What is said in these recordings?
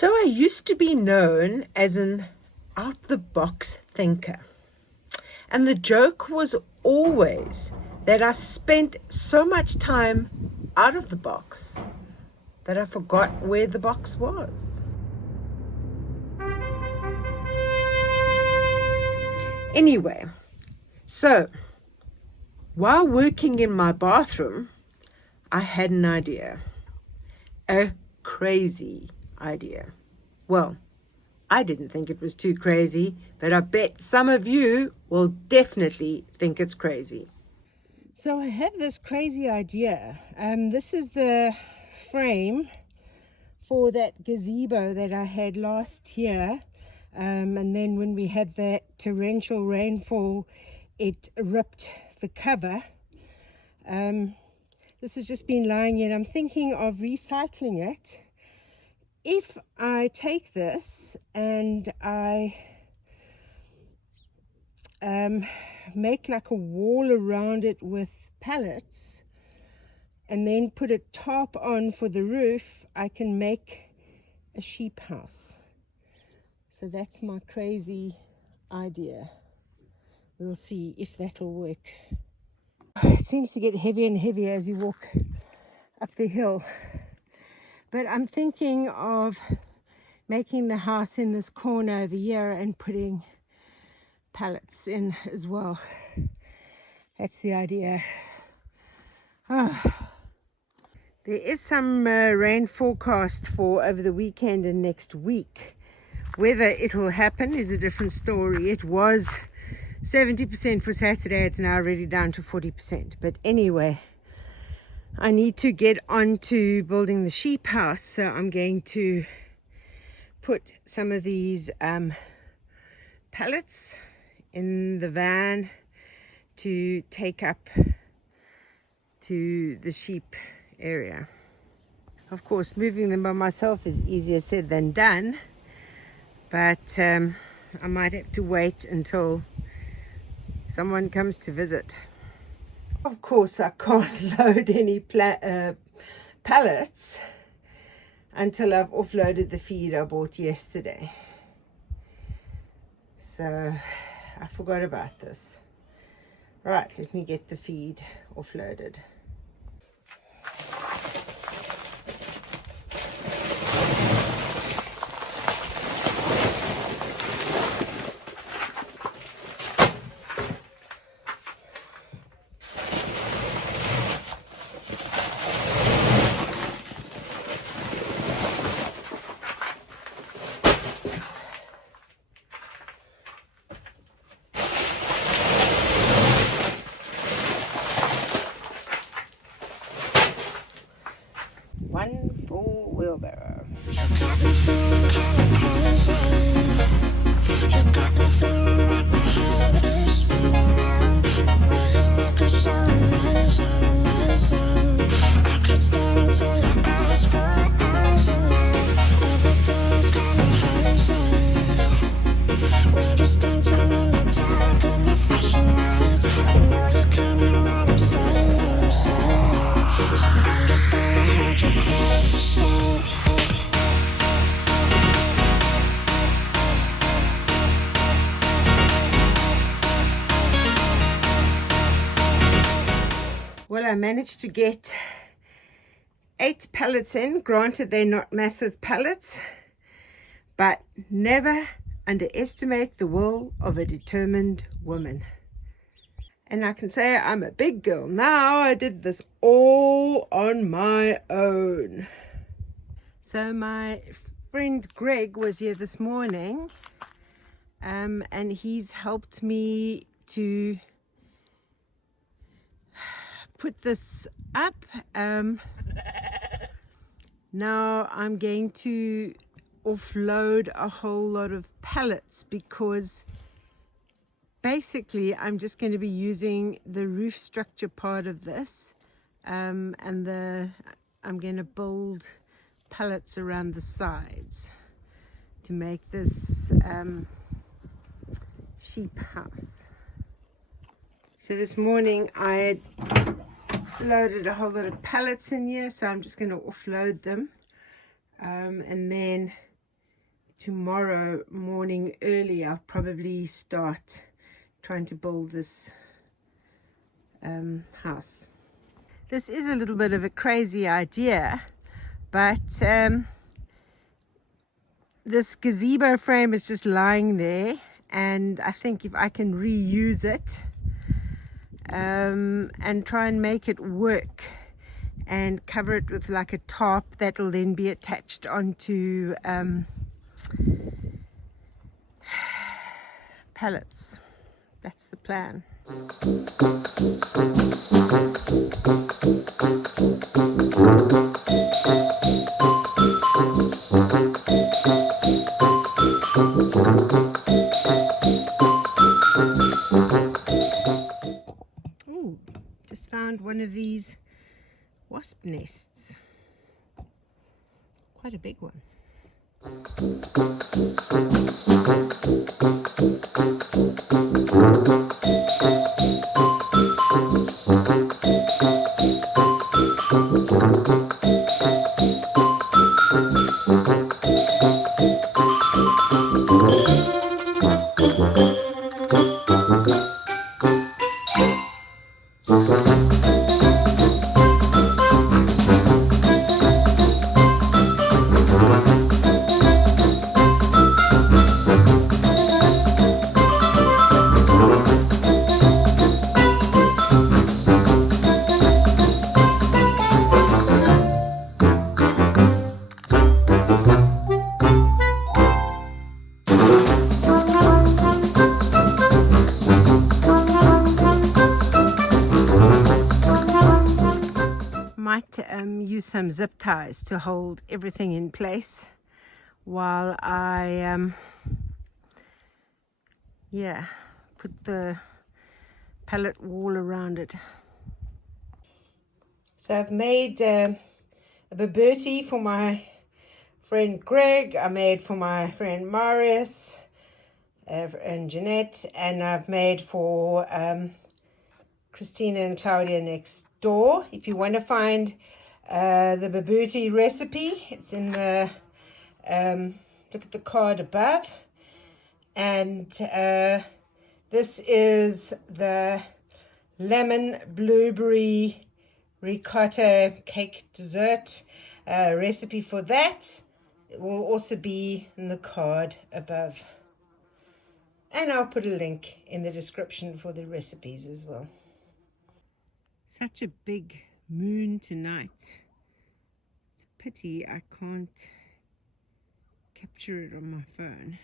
So I used to be known as an out-the-box thinker. And the joke was always that I spent so much time out of the box that I forgot where the box was. Anyway, so while working in my bathroom, I had an idea. A crazy idea. Well, I didn't think it was too crazy, but I bet some of you will definitely think it's crazy. So I have this crazy idea. This is the frame for that gazebo that I had last year. And then when we had that torrential rainfall, it ripped the cover. This has just been lying here, and I'm thinking of recycling it. If I take this and I make like a wall around it with pallets and then put a tarp on for the roof, I can make a sheep house. So that's my crazy idea. We'll see if that'll work. It seems to get heavier and heavier as you walk up the hill. But I'm thinking of making the house in this corner over here and putting pallets in as well. That's the idea. Oh. There is some rain forecast for over the weekend and next week. Whether it'll happen is a different story. It was 70% for Saturday. It's now already down to 40%. But anyway, I need to get on to building the sheep house. So I'm going to put some of these pallets in the van to take up to the sheep area. Of course, moving them by myself is easier said than done, but I might have to wait until someone comes to visit. Of course, I can't load any pallets until I've offloaded the feed I bought yesterday. So I forgot about this. Right, let me get the feed offloaded. One full wheelbarrow. Well, I managed to get 8 pallets in. Granted, they're not massive pallets, but never underestimate the will of a determined woman. And I can say I'm a big girl now. I did this all on my own. So my friend Greg was here this morning, and he's helped me to put this up. Now I'm going to offload a whole lot of pallets because basically I'm just going to be using the roof structure part of this, and I'm going to build pallets around the sides to make this sheep house. So this morning I had loaded a whole lot of pallets in here, so I'm just going to offload them, and then tomorrow morning early I'll probably start trying to build this house. This is a little bit of a crazy idea, but this gazebo frame is just lying there, and I think if I can reuse it and try and make it work and cover it with like a tarp that will then be attached onto pallets. That's the plan. Ooh, just found one of these wasp nests. Quite a big one. Might use some zip ties to hold everything in place while I put the pallet wall around it. So I've made a Berberti for my friend Greg, I made for my friend Marius and Jeanette, and I've made for Christina and Claudia next door. If you want to find the Berberti recipe, it's in the look at the card above. And this is the lemon blueberry ricotta cake dessert recipe for that. It will also be in the card above, and I'll put a link in the description for the recipes as well. Such a big moon tonight. It's a pity I can't capture it on my phone.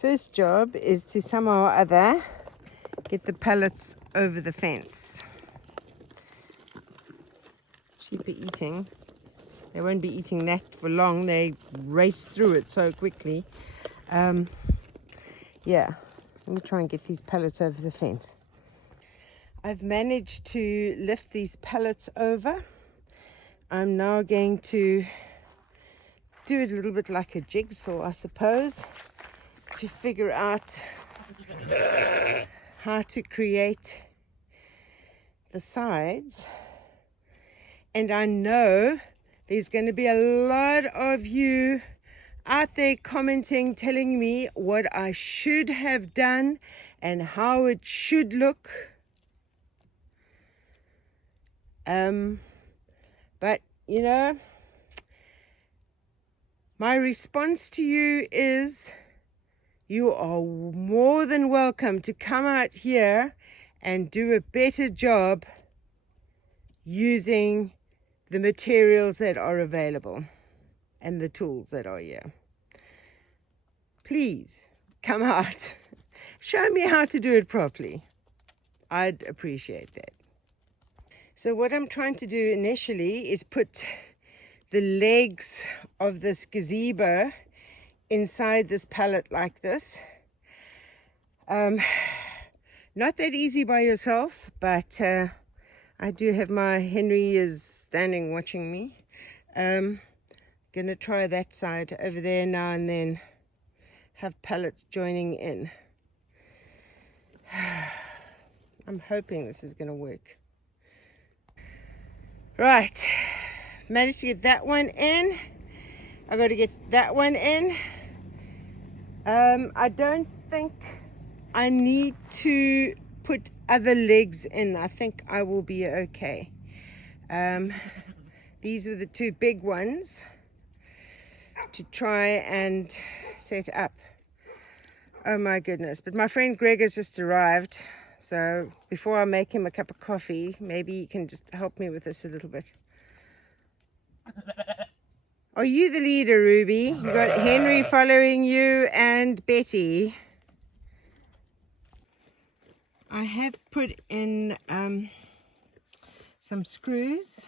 First job is to somehow or other get the pallets over the fence. Sheep are eating. They won't be eating that for long. They race through it so quickly. Yeah, let me try and get these pallets over the fence. I've managed to lift these pallets over. I'm now going to do it a little bit like a jigsaw, I suppose, to figure out how to create the sides. And I know there's going to be a lot of you out there commenting, telling me what I should have done and how it should look. But you know, my response to you is you are more than welcome to come out here and do a better job using the materials that are available and the tools that are here. Please come out, show me how to do it properly. I'd appreciate that. So what I'm trying to do initially is put the legs of this gazebo inside this pallet like this. Not that easy by yourself, but I do have my Henry is standing watching me. Gonna try that side over there now and then have pallets joining in. I'm hoping this is gonna work. Right, managed to get that one in. I got to get that one in. I don't think I need to put other legs in. I think I will be okay. These were the two big ones to try and set up. Oh my goodness. But my friend Greg has just arrived. So before I make him a cup of coffee, maybe he can just help me with this a little bit. Are you the leader, Ruby? You got Henry following you and Betty. I have put in some screws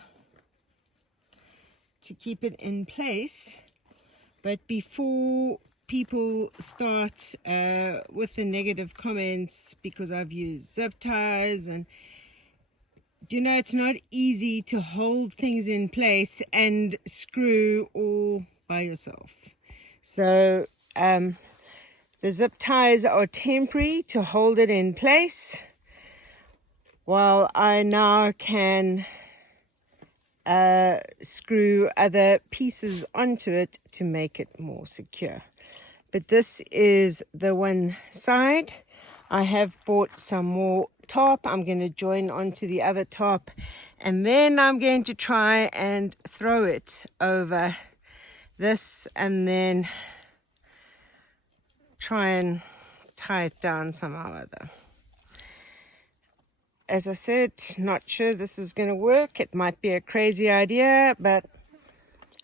to keep it in place. But before people start with the negative comments because I've used zip ties, and you know, it's not easy to hold things in place and screw all by yourself. So the zip ties are temporary to hold it in place while I now can screw other pieces onto it to make it more secure. But this is the one side. I have bought some more tarp. I'm going to join onto the other tarp, and then I'm going to try and throw it over this and then try and tie it down somehow or other. As I said, not sure this is going to work. It might be a crazy idea, but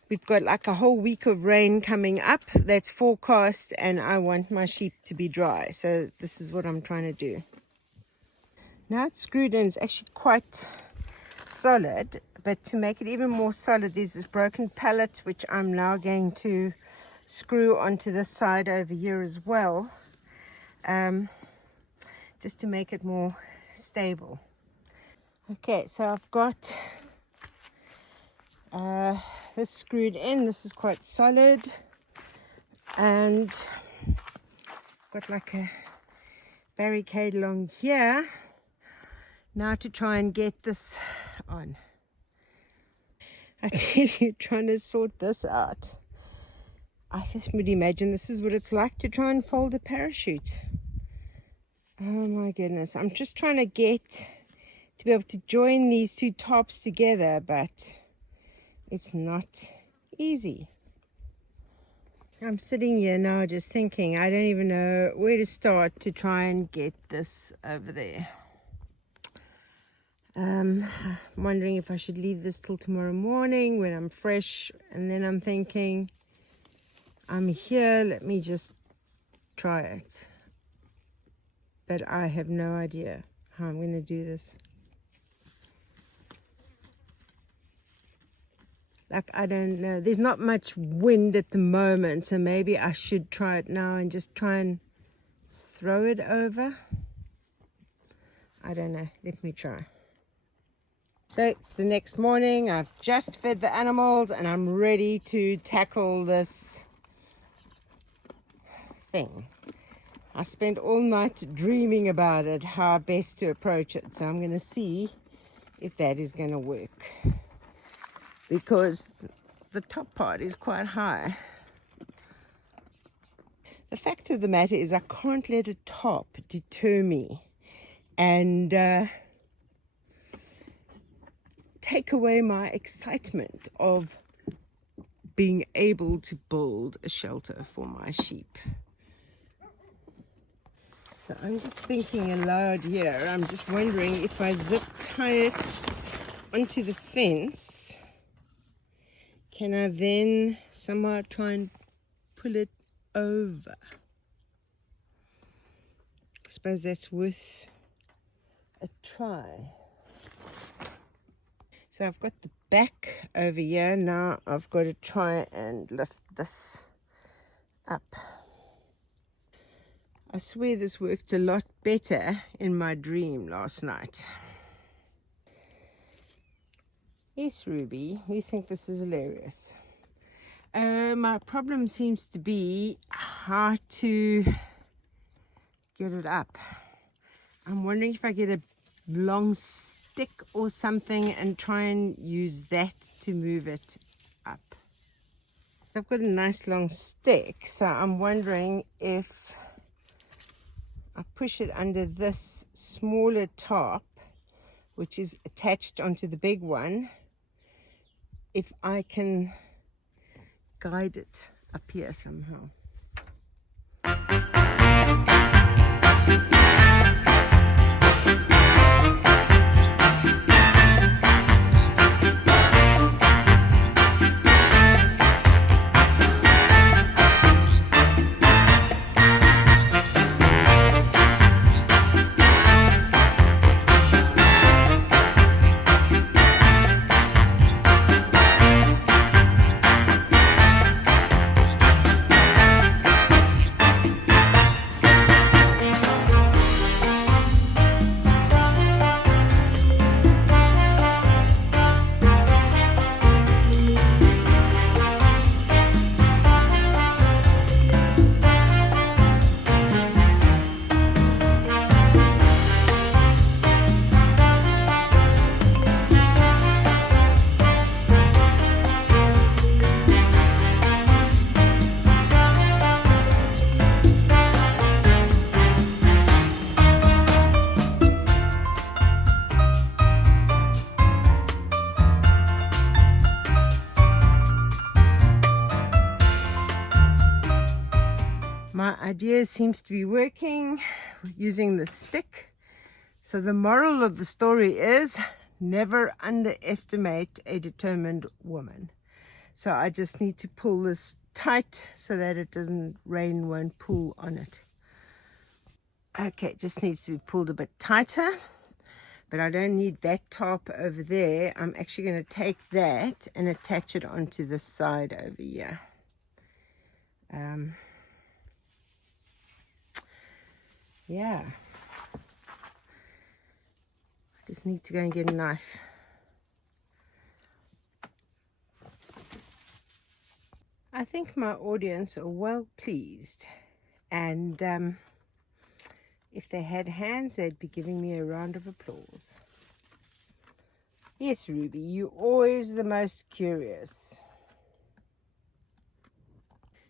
we've got like a whole week of rain coming up that's forecast, and I want my sheep to be dry. So this is what I'm trying to do. Now it's screwed in. It's actually quite solid, but to make it even more solid, there's this broken pallet which I'm now going to screw onto this side over here as well, just to make it more stable. Okay, so I've got this screwed in. This is quite solid, and got like a barricade along here. Now to try and get this on. I tell you, trying to sort this out, I just would imagine this is what it's like to try and fold a parachute. Oh my goodness, I'm just trying to get to be able to join these two tops together, but it's not easy. I'm sitting here now just thinking, I don't even know where to start to try and get this over there. I'm wondering if I should leave this till tomorrow morning when I'm fresh, and then I'm thinking, I'm here, let me just try it. But I have no idea how I'm going to do this. Like, I don't know. There's not much wind at the moment, so maybe I should try it now and just try and throw it over. I don't know. Let me try. So it's the next morning. I've just fed the animals and I'm ready to tackle this thing. I spent all night dreaming about it, how best to approach it. So I'm going to see if that is going to work, because the top part is quite high. The fact of the matter is I can't let a top deter me and take away my excitement of being able to build a shelter for my sheep. So I'm just thinking aloud here. I'm just wondering if I zip tie it onto the fence, can I then somehow try and pull it over? I suppose that's worth a try. So I've got the back over here. Now I've got to try and lift this up. I swear this worked a lot better in my dream last night. Yes, Ruby, you think this is hilarious. My problem seems to be how to get it up. I'm wondering if I get a long stick or something and try and use that to move it up. I've got a nice long stick, so I'm wondering if I push it under this smaller top, which is attached onto the big one, if I can guide it up here somehow. My idea seems to be working using the stick. So the moral of the story is never underestimate a determined woman. So I just need to pull this tight so that it doesn't, rain won't pull on it. Okay, it just needs to be pulled a bit tighter, but I don't need that top over there. I'm actually going to take that and attach it onto this side over here. Yeah, I just need to go and get a knife. I think my audience are well pleased, and if they had hands, they'd be giving me a round of applause. Yes, Ruby, you're always the most curious.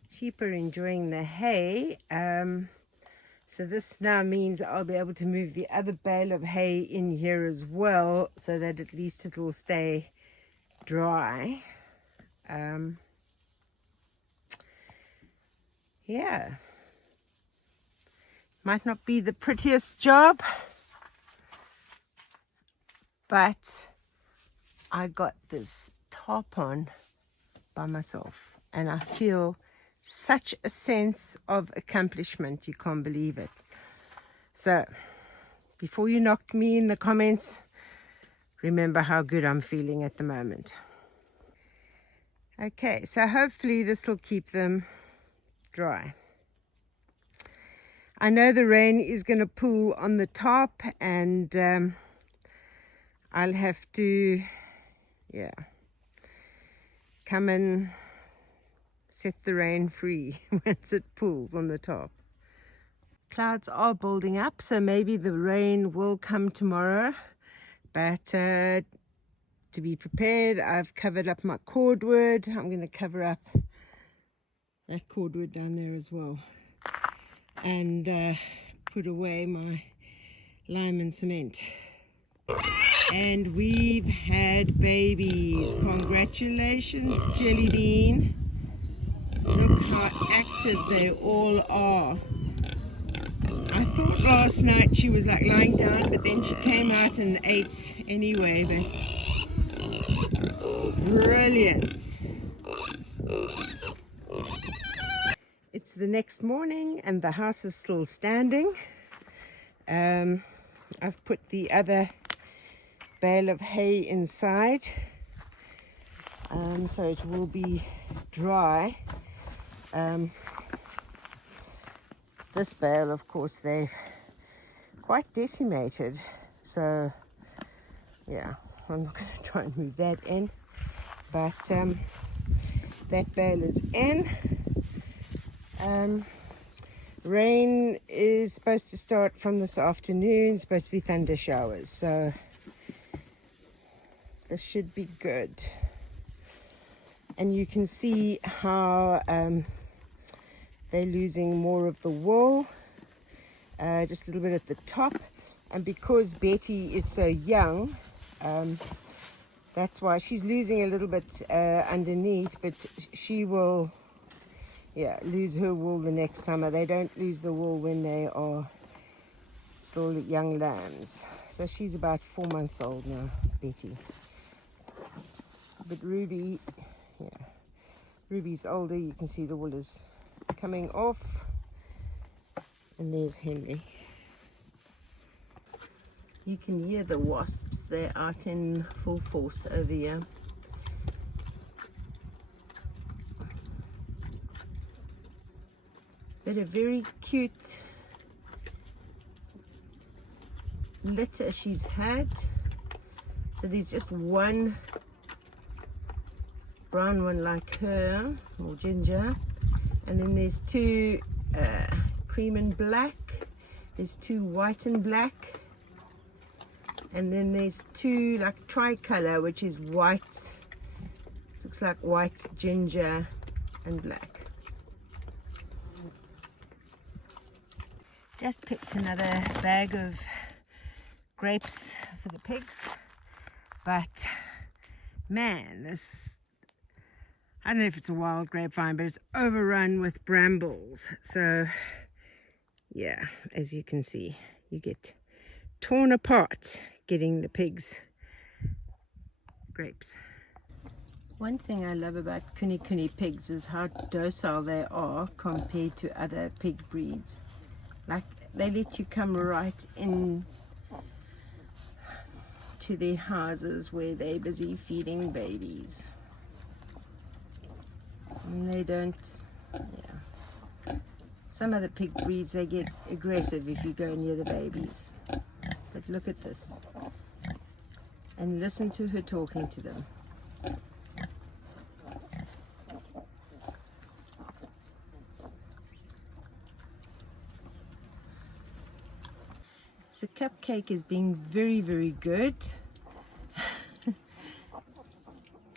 Sheep are enjoying the hay. So this now means I'll be able to move the other bale of hay in here as well, so that at least it will stay dry. Yeah. Might not be the prettiest job, but I got this top on by myself, and I feel such a sense of accomplishment, you can't believe it. So before you knock me in the comments, remember how good I'm feeling at the moment. Okay, so hopefully this will keep them dry. I know the rain is going to pull on the top, and I'll have to come and set the rain free once it pulls on the top. Clouds are building up, so maybe the rain will come tomorrow, but to be prepared, I've covered up my cordwood. I'm going to cover up that cordwood down there as well, and put away my lime and cement. And we've had babies. Congratulations, Jellybean. Look how active they all are. I thought last night she was like lying down, but then she came out and ate anyway. But brilliant. It's the next morning and the house is still standing. I've put the other bale of hay inside, so it will be dry. This bale, of course, they've quite decimated, so yeah, I'm not going to try and move that in, but that bale is in. Rain is supposed to start from this afternoon, supposed to be thunder showers, so this should be good. and you can see how they're losing more of the wool, just a little bit at the top. And because Betty is so young, that's why she's losing a little bit underneath, but she will lose her wool the next summer. They don't lose the wool when they are still young lambs. So she's about 4 months old now, Betty. But Ruby, Ruby's older. You can see the wool is coming off. And there's Henry. You can hear the wasps. They're out in full force over here. But a very cute litter she's had. So there's just one brown one like her, or ginger, and then there's two cream and black, there's two white and black, and then there's two like tricolor, which is white, looks like white, ginger and black. Just picked another bag of grapes for the pigs, but man, this, I don't know if it's a wild grapevine, but it's overrun with brambles. So yeah, as you can see, you get torn apart getting the pigs grapes. One thing I love about Kuni pigs is how docile they are compared to other pig breeds. Like, they let you come right in to their houses where they're busy feeding babies. And they don't, some other pig breeds, they get aggressive if you go near the babies. But look at this. And listen to her talking to them. So Cupcake is being very, very good.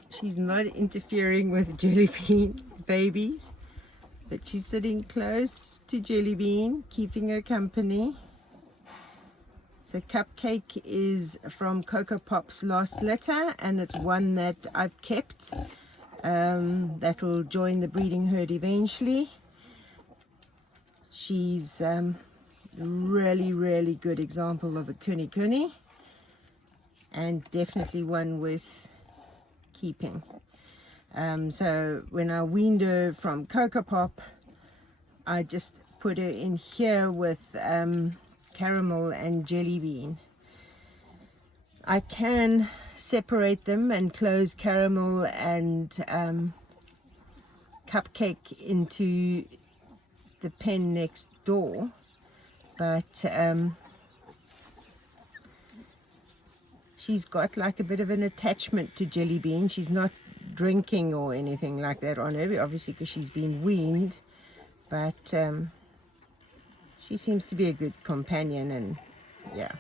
She's not interfering with Jellybean's babies, but she's sitting close to Jellybean, keeping her company. So Cupcake is from Coco Pop's last litter, and it's one that I've kept. That'll join the breeding herd eventually. She's really, really good example of a Kuni, and definitely one worth keeping. So when I weaned her from Coco Pop, I just put her in here with Caramel and Jellybean. I can separate them and close Caramel and Cupcake into the pen next door, but she's got like a bit of an attachment to Jellybean. She's not drinking or anything like that on her, obviously, because she's been weaned, but she seems to be a good companion, and yeah,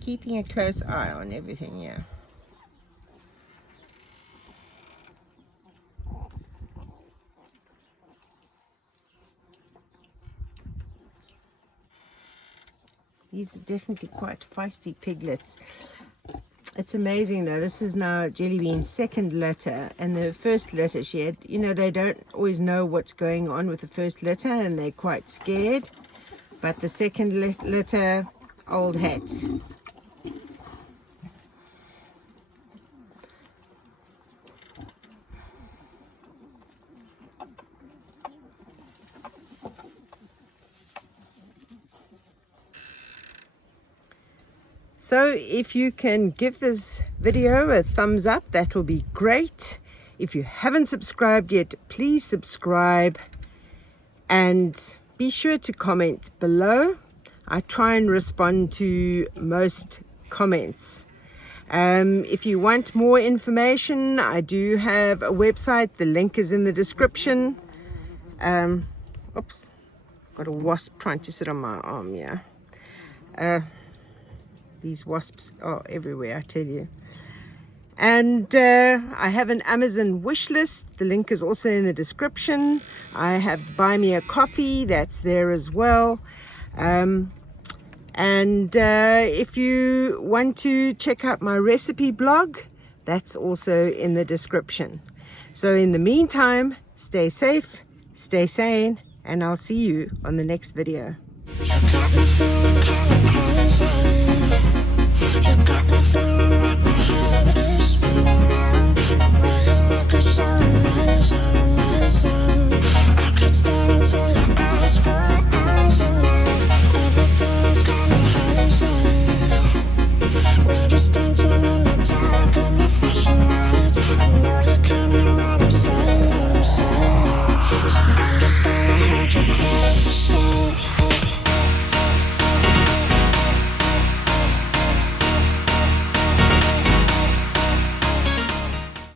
keeping a close eye on everything. Yeah. These are definitely quite feisty piglets. It's amazing though, this is now Jellybean's second litter, and the first litter she had, you know, they don't always know what's going on with the first litter and they're quite scared. But the second litter, old hat. So if you can give this video a thumbs up, that will be great. If you haven't subscribed yet, please subscribe and be sure to comment below. I try and respond to most comments. If you want more information, I do have a website. The link is in the description. Oops, got a wasp trying to sit on my arm, yeah. These wasps are everywhere, I tell you. And I have an Amazon wish list. The link is also in the description. I have Buy Me a Coffee, that's there as well. And if you want to check out my recipe blog, that's also in the description. So in the meantime, stay safe, stay sane, and I'll see you on the next video.